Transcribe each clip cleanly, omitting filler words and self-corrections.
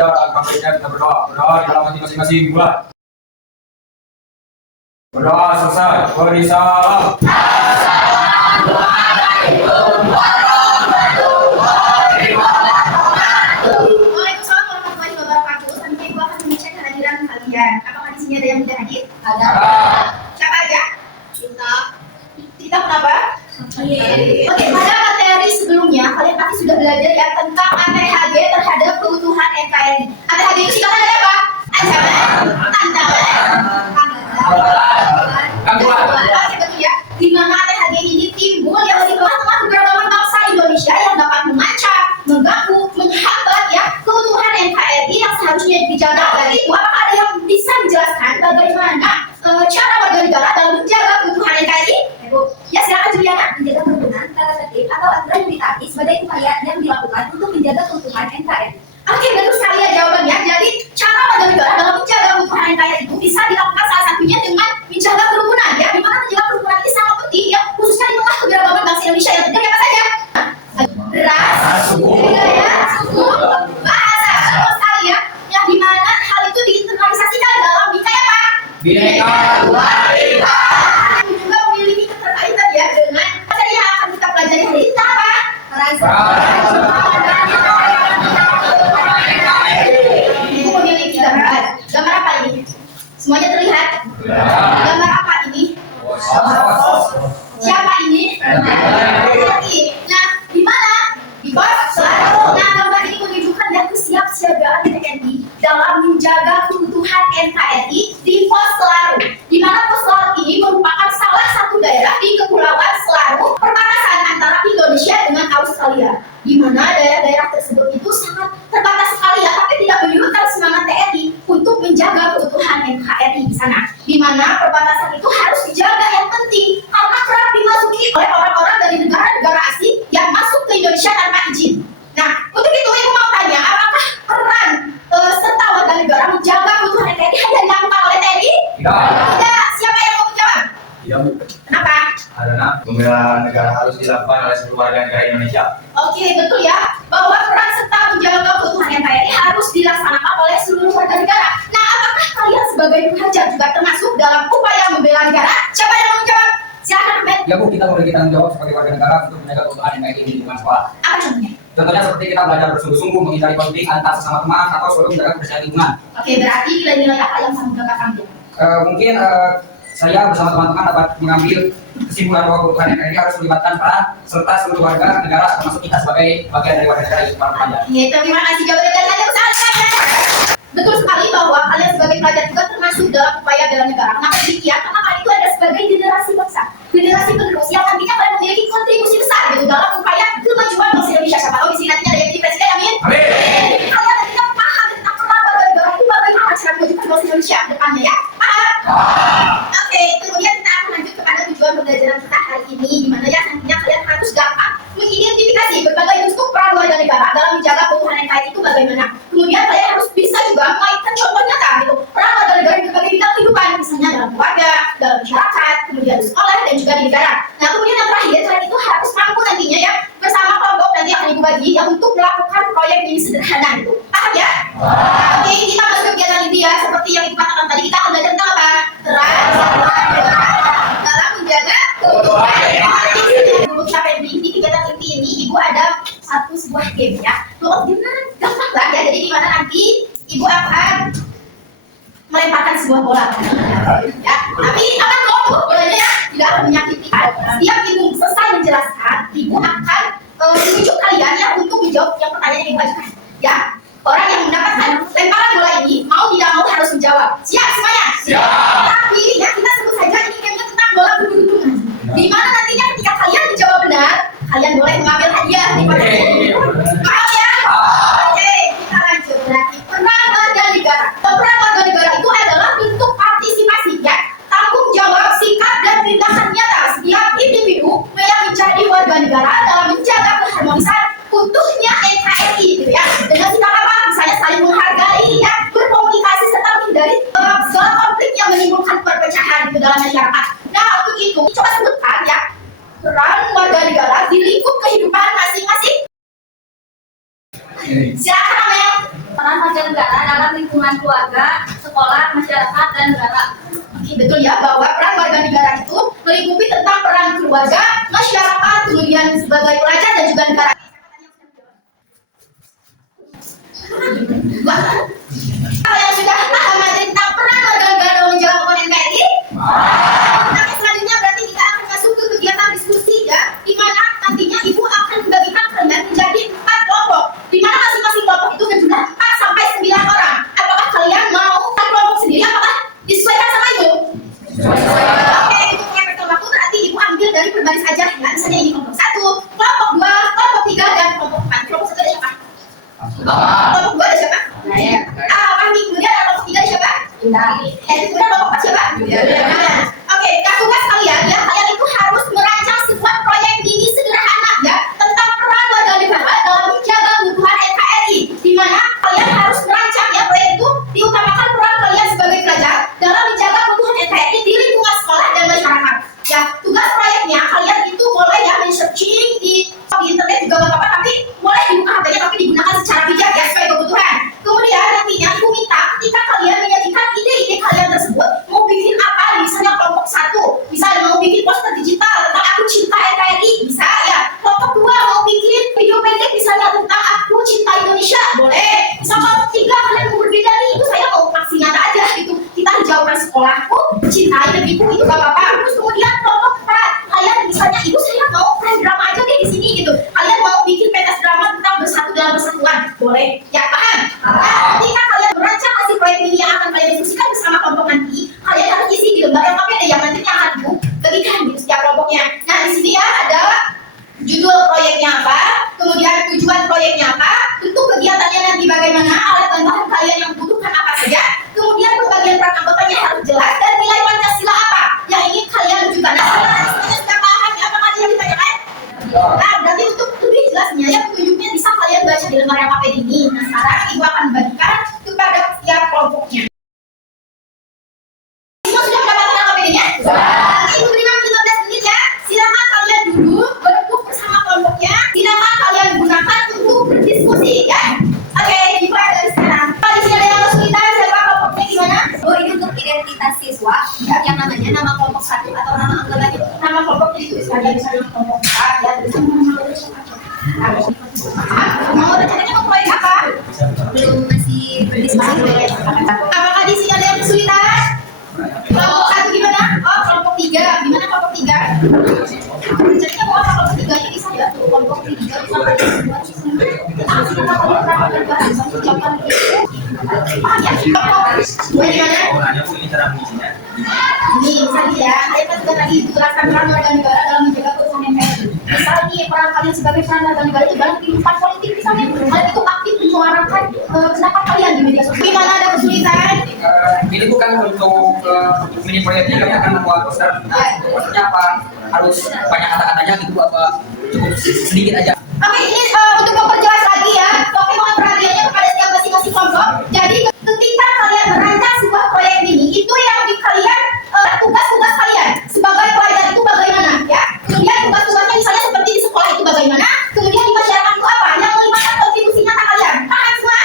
saja kampanye kita berdoa. Berdoa di dalam hati masing-masing. Mulai. Berdoa selesai. Beri salam. Assalamualaikum warahmatullahi wabarakatuh. Waalaikumsalam warahmatullahi wabarakatuh. Selanjutnya Ibu akan mengecek kehadiran kalian. Apakah di sini ada yang tidak hadir? Ada. Siapa aja? Kita kenapa? Oke, pada materi sebelumnya kalian pasti sudah belajar ya tentang ATHG terhadap keutuhan NKRI. ATHG itu singkatan dari apa? Ancaman, tantangan, oke betul ya. Di mana ATHG ini timbul yang di tengah-tengah keberagaman bangsa Indonesia yang dapat mengancam, mengganggu, menghambat ya keutuhan NKRI yang seharusnya dijaga. Dan itu apakah ada yang bisa menjelaskan bagaimana cara warga negara dalam menjaga keutuhan NKRI? Ya silakan Juliana. Menjaga kerukunan, tata tertib atau aturan yang ditaati sebagai upaya yang dilakukan untuk menjaga keutuhan NKRI. Oke, betul sekali ya jawabannya. Jadi cara warga negara dalam menjaga keutuhan NKRI itu bisa dilakukan salah satunya dengan menjaga kerukunan ya. Di mana menjaga kerukunan ini sangat penting ya, khususnya di tengah keberagaman bangsa Indonesia yang terdiri apa saja? Ras, budaya, suku, bahasa, betul sekali ya. Yang dimana hal itu diinternalisasikan dalam bingkai apa? Bineka Tunggal Ika. Juga memiliki keterkaitan ya dengan materi yang akan kita pelajari hari ini apa? Ibu memiliki gambar apa ini? Semuanya terlihat? Gambar apa ini? Siapa ini? Nah, di mana? Di pos. Nah, gambar ini menunjukkan ya kesiapsiagaan TNI dalam menjaga keutuhan NKRI di pos Selarung. Di mana pos Selarung ini merupakan salah satu daerah di Kepulauan Selarung, perbatasan antara Indonesia dengan Australia. Di mana daerah-daerah tersebut itu sangat terbatas sekali ya, tapi tidak menyurutkan semangat TNI untuk menjaga keutuhan NKRI di sana. Di mana perbatasan itu harus dijaga yang penting karena kerap dimasuki oleh orang-orang dari negara-negara asing yang masuk ke Indonesia tanpa izin. Nah, untuk itu Ibu mau tanya, apakah peran serta warga negara menjaga keutuhan NKRI hanya dilakukan oleh TNI? Tidak. Siapa yang mau menjawab? Iya, Bu. Kenapa? Karena pembelaan negara harus dilakukan oleh seluruh warga negara Indonesia. Oke, betul ya, bahwa peran serta menjaga keutuhan NKRI harus dilaksanakan oleh seluruh warga negara. Nah, apakah kalian sebagai pelajar juga termasuk dalam upaya membela negara? Siapa yang mau menjawab? Silakan, Ahmed. Ya Bu, kita memiliki tanggung jawab sebagai warga negara untuk menjaga keutuhan NKRI di lingkungan sekolah. Apa contohnya? Contohnya seperti kita belajar bersungguh-sungguh menghindari konflik antar sesama teman atau selalu menjaga kebersihan lingkungan. Oke, berarti nilai-nilai apa yang sama kakak ambil? Mungkin saya bersama teman-teman dapat mengambil kesimpulan bahwa keutuhan NKRI harus melibatkan peran serta seluruh warga negara termasuk kita sebagai bagian dari warga negara itu para pelajar. Oke, terima kasih jawaban dari kalian. Betul sekali bahwa kalian sebagai pelajar juga termasuk dalam upaya bela negara. Kenapa demikian? Karena kalian itu ada sebagai generasi bangsa, generasi penerus yang nantinya akan memiliki kontribusi besar gitu dalam upaya kemajuan bangsa Indonesia. Siapa tahu di sini nantinya ada yang jadi presiden, amin. Kalian nantinya paham tentang peran warga negara itu bagaimana cara memajukan bangsa Indonesia ke depannya ya? Paham? Oke, kemudian kita akan lanjut kepada tujuan pembelajaran kita hari ini, di mana ya nantinya kalian harus dapat mengidentifikasi berbagai bentuk peran warga negara dalam menjaga keutuhan NKRI itu bagaimana. Kemudian kalian harus bisa juga mengaitkan contoh nyata gitu peran warga negara di berbagai bidang kehidupan, misalnya dalam keluarga, dalam masyarakat, kemudian di sekolah dan juga di negara. Nah, kemudian yang terakhir kalian itu harus mampu nantinya ya bersama kelompok nanti akan Ibu bagi yang untuk melakukan proyek ini sederhana gitu. Paham ya? Oke, kita masuk ke kegiatan inti ya. Seperti yang Ibu katakan tadi, kita akan belajar tentang apa? Dalam menjaga keutuhan NKRI. Sebelum sampai di kegiatan inti ini, Ibu ada sebuah game ya. Loh, gimana? Gampang lah ya. Jadi di mana nanti Ibu akan melemparkan sebuah bola. Ya, tapi akan kelompok bolanya ya, tidak akan menyakiti. Setiap Ibu selesai menjelaskan, Ibu akan menunjuk kalian ya untuk menjawab yang pertanyaan yang Ibu ajukan. Ya, orang yang mendapatkan lemparan bola ini mau tidak mau harus menjawab. Siap semuanya? Siap. Tapi ya kita sebut saja ini gamenya tentang bola beruntungan. Di mana nantinya ketika kalian menjawab benar, kalian boleh mengambil hadiah di paham ya? Oke, kita lanjut. Berarti peran warga negara. Peran warga negara itu adalah bentuk partisipasi ya, tanggung jawab, sikap dan tindakan nyata setiap individu yang menjadi warga negara dalam menjaga keharmonisan utuhnya NKRI gitu ya. Dengan sikap apa? Misalnya saling menghargai warga negara dalam lingkungan keluarga, sekolah, masyarakat, dan negara. Oke, betul ya, bahwa peran warga negara itu melingkupi tentang peran keluarga, masyarakat, kemudian sebagai pelajar dan juga negara. Apa yang sudah paham materi tentang peran warga negara dalam menjalankan NKRI? Nah, selanjutnya berarti kita akan masuk ke kegiatan diskusi ya, di mana nantinya ibu akan membagikan kalian menjadi 4 kelompok, di mana masing-masing kelompok itu berjumlah 4 sampai 9 orang. Apakah kalian mau kelompok sendiri? Apakah disesuaikan sama ibu? Oke, itu efek waktu berarti ibu ambil dari berbaris aja ya. Misalnya ini kelompok 1, kelompok 2, kelompok 3, dan kelompok 4. Kelompok 1 ada siapa? Kelompok 2 ada siapa? Fahmi. Kemudian ada kelompok 3 ada siapa? Kemudian kelompok 4 siapa? Oke, tugas kalian ya, kalian itu harus merancang sebuah proyek mini sederhana ya tentang peran warga negara dalam menjaga kebutuhan NKRI, di mana kalian harus merancang ya proyek itu diutamakan peran kalian sebagai pelajar dalam menjaga kebutuhan NKRI di lingkungan sekolah dan masyarakat. Ya, tugas proyeknya kalian itu boleh ya men-searching di internet juga nggak apa-apa, tapi boleh dibuka HP-nya tapi digunakan secara bijak ya sesuai kebutuhan. Kemudian nantinya ibu minta ketika kalian menyajikan ide-ide kalian tersebut, mau bikin apa, misalnya kelompok 1 misalnya mau bikin poster digital tentang aku cinta NKRI, bisa ya. Kelompok 2 mau bikin video pendek misalnya tentang aku cinta Indonesia, boleh. Bisa kelompok 3 kalian mau berbeda nih, ibu saya mau aksi nyata aja gitu, kita hijaukan sekolahku, cintai negeriku, itu gak apa-apa. Terus kemudian kelompok 4 kalian misalnya ibu saya mau main drama aja deh di sini gitu, kalian mau bikin pentas drama tentang bersatu dalam persatuan, boleh ya, paham? Nah, ketika kalian merancang hasil proyek ini yang akan kalian diskusikan bersama kelompok nanti, kalian harus isi di lembar yang ada yang nantinya akan ibu bagikan gitu setiap kelompoknya. Nah, di sini ya ada judul proyeknya apa, kemudian tujuan proyeknya apa, bentuk kegiatannya nanti bagaimana, alat dan bahan kalian yang butuhkan apa saja, kemudian pembagian peran anggotanya harus jelas, dan nilai Pancasila apa yang ingin kalian wujudkan. Nah, semuanya sudah paham ya, apa yang ditanyakan? Nah, berarti untuk lebih jelasnya ya petunjuknya bisa kalian baca di lembar yang pakai ini. Nah, sekarang ibu akan bagikan kepada setiap kelompoknya. Semua sudah mendapatkan APD-nya? Ibu beri waktu 15 menit ya. Silakan kalian duduk berduduk bersama kelompoknya. Silakan kalian gunakan untuk berdiskusi ya. Oke, dimulai dari sekarang. Pak, di sini ada yang kesulitan, siapa kelompoknya gimana? Oh, ini untuk identitas siswa yang namanya nama kelompok 1 atau nama anggotanya. Nama kelompoknya ditulis aja, misalnya kelompok 4 ya, tulisan mau rencananya mau proyek apa? Belum, masih berdiskusi. Apakah di sini ada yang kesulitan? Kelompok 1 gimana? Oh, kelompok 3. Gimana kelompok 3? Rencananya mau apa kelompok 3 nya bisa ya? Tuh, kelompok 3 bisa ini misalnya ya, saya kan juga tadi jelaskan peran warga negara dalam menjaga kerusakan NKRI. Misalnya nih, peran kalian sebagai peran warga negara itu dalam kehidupan politik misalnya, kalian itu aktif menyuarakan pendapat kalian di media sosial. Gimana, ada kesulitan? Ini bukan untuk mini proyeknya, kami akan membuat poster. Posternya apa? Harus banyak kata-katanya gitu apa cukup sedikit aja? Oke, ini untuk memperjelas lagi ya, oke, mohon perhatiannya kepada setiap masing-masing kelompok. Jadi ketika kalian merancang sebuah proyek ini, itu yang di kalian tugas-tugas kalian sebagai pelajar itu bagaimana ya. Kemudian tugas-tugasnya misalnya seperti di sekolah itu bagaimana, kemudian di masyarakat itu apa yang melibatkan kontribusi nyata kalian. Paham semua?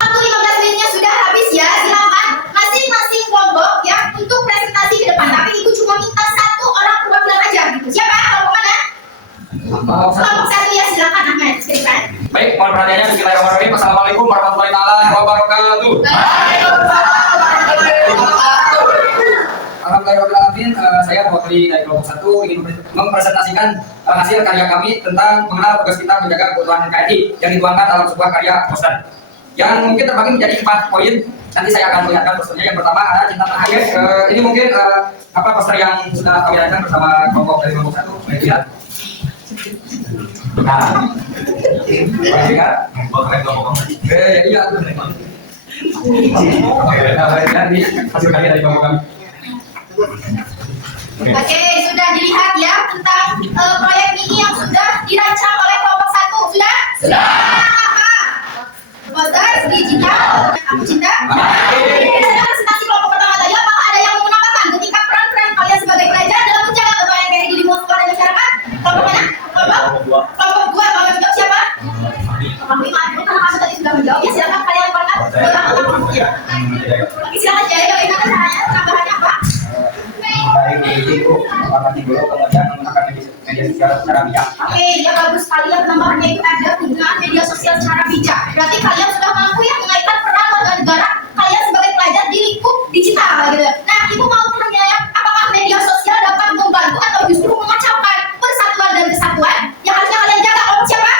Waktu 15 menitnya sudah habis ya, silakan masing-masing kelompok ya untuk presentasi ke depan. Tapi ibu cuma minta 1 orang perwakilan aja gitu. Siapa? Kelompok mana? Kelompok 1 ya, silakan Ahmad. Silakan. Baik, mohon perhatiannya. Bismillahirrahmanirrahim. Assalamualaikum warahmatullahi wabarakatuh. Alhamdulillahirrahmanirrahim. Saya mewakili dari kelompok 1 ingin mempresentasikan hasil karya kami tentang mengenal tugas kita menjaga kebutuhan NKRI yang dituangkan dalam sebuah karya poster yang mungkin terbagi menjadi 4 poin. Nanti saya akan melihatkan posternya. Yang pertama ada cinta tanah air. Ini mungkin apa poster yang sudah kami rancang bersama kelompok dari kelompok 1. Baik, lihat. Nah, iya, ini hasil karya dari kelompok kami. Oke, sudah dilihat ya tentang proyek ini yang sudah dirancang oleh kelompok 1. Sudah? Sudah. Apa? Poster digital. Aku cinta. Presentasi kelompok pertama tadi, apakah ada yang mau menambahkan ketika peran-peran kalian sebagai pelajar dalam nanti dulu, kemudian menggunakan media sosial secara bijak. Oke, ya bagus sekali ya penambahannya itu ada penggunaan media sosial secara bijak. Berarti kalian sudah mampu ya mengaitkan peran warga negara kalian sebagai pelajar di lingkup digital gitu. Nah, ibu mau tanya ya, apakah media sosial dapat membantu atau justru mengacaukan persatuan dan kesatuan yang harusnya kalian jaga? Kelompok siapa?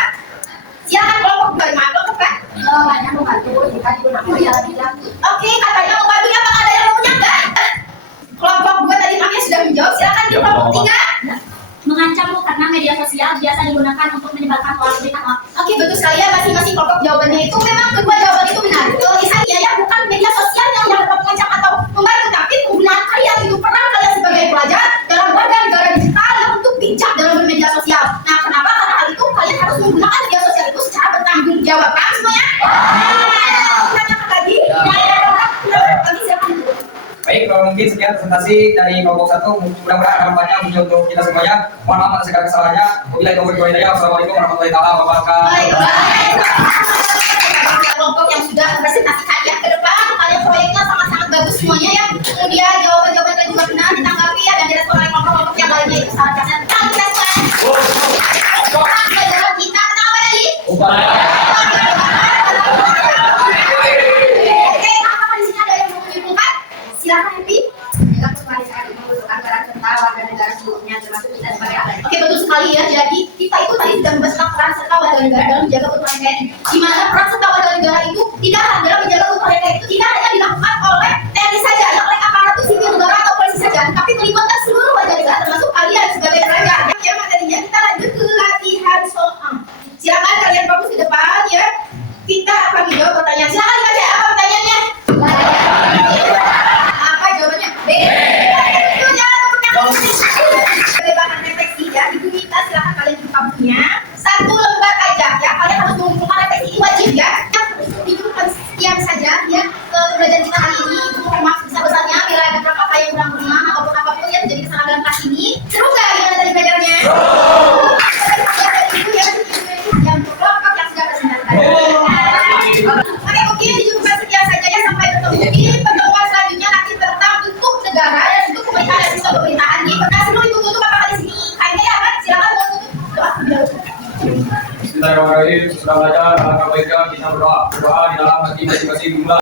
Silakan kelompok bagaimana kelompok kan? Banyak membantu jika digunakan ya lebih lanjut. Oke, katanya membantu. Apakah ada yang mau menyanggah? Kelompok 2 tadi namanya sudah menjawab. Silakan di kelompok 3. Mengancam Bu, karena media sosial biasa digunakan untuk menyebarkan hoax berita hoax. Oke, betul sekali ya, masing-masing kelompok jawabannya itu memang kedua jawaban itu benar. Tulisannya ya bukan media sosial yang dapat mengancam atau membantu, tapi penggunaan kalian itu peran kalian sebagai pelajar dalam warga negara digital yang untuk bijak dalam bermedia sosial. Nah, kenapa? Karena hal itu kalian harus menggunakan media sosial itu secara bertanggung jawab. Paham semuanya? Tanyakan lagi. Kami silakan. Baik, mungkin sekian presentasi dari kelompok 1. Mudah-mudahan harapannya muncul untuk kita semuanya. Mohon maaf atas segala kesalahannya. Wabillahi taufiq wal hidayah. Wassalamualaikum warahmatullahi wabarakatuh. Kelompok yang sudah presentasikan ya ke depan, kalian proyeknya sangat-sangat bagus semuanya ya. Kemudian jawaban-jawaban kalian juga benar ditanggapi ya dan direspon oleh kelompok-kelompok yang lainnya itu sangat sangat kami respon. Pelajaran kita apa tadi? Oke, apakah di sini ada yang mau menyimpulkan? Silakan Happy. Dalam kemanusiaan membutuhkan peran serta warga negara seluruhnya termasuk kita sebagai alat. Oke, betul sekali ya. Jadi kita itu tadi sudah membahas tentang peran serta warga negara dalam menjaga keutuhan NKRI. Di mana peran serta warga negara itu tidak hanya dalam menjaga keutuhan NKRI itu tidak hanya dilakukan oleh TNI saja, ya, oleh aparatur sipil negara atau polisi saja, tapi melibatkan seluruh warga negara termasuk kalian sebagai pelajar. Ya, materinya kita lanjut ke latihan soal. Silakan kalian fokus ke depan ya. Kita akan menjawab pertanyaan. Silakan baca apa pertanyaannya? Apa jawabannya? B. Sebagai bahan refleksi ya, ibu minta silakan kalian buka bukunya 1 lembar aja ya. Kalian harus mengumpulkan refleksi ini wajib ya. Itu sekian saja ya pembelajaran kita hari ini. Ibu mohon maaf besar-besarnya bila ada beberapa yang kurang berkenan ataupun apapun yang menjadi kesalahan dalam kelas ini. Seru nggak gimana tadi pelajarannya? Ibu yang kelompok yang sudah presentasikan. Oke, mungkin juga sekian saja ya, sampai bertemu di pertemuan selanjutnya nanti tentang bentuk negara dan bentuk pemerintahan dan sistem pemerintahan nih. Nah, sebelum ibu tutup apa di sini? Kayaknya ya kan, silakan mau tutup doa terlebih Bismillahirrahmanirrahim. Setelah belajar, alangkah baiknya kita berdoa di dalam hati masing-masing jumlah